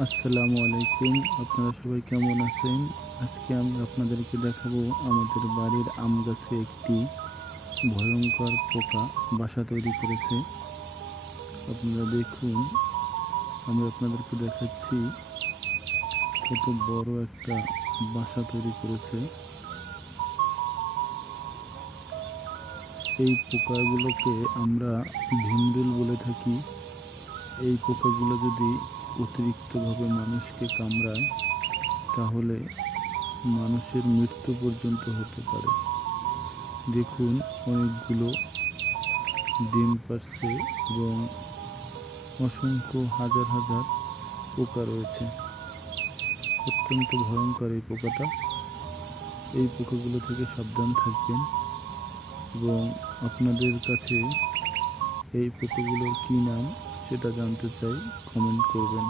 আসসালামু আলাইকুম। আপনারা সবাই কেমন আছেন? আজকে আমি আপনাদেরকে দেখাবো আমাদের বাড়ির আম গাছে একটি ভয়ঙ্কর পোকা বাসা তৈরি করেছে। আপনারা দেখুন, আমি আপনাদেরকে দেখাচ্ছি কত বড় একটা বাসা তৈরি করেছে। এই পোকাগুলোকে আমরা ভিমরুল বলে থাকি। এই পোকাগুলো যদি অতিরিক্তভাবে মানুষকে কামড়ায় তাহলে মানুষের মৃত্যু পর্যন্ত হতে পারে। দেখুন, অনেকগুলো ডিম পাড়ছে এবং অসংখ্য হাজার হাজার পোকা রয়েছে। অত্যন্ত ভয়ঙ্কর এই পোকাটা। এই পোকাগুলো থেকে সাবধান থাকবেন এবং আপনাদের কাছে এই পোকাগুলোর কী নাম সেটা জানতে চাই, কমেন্ট করবেন।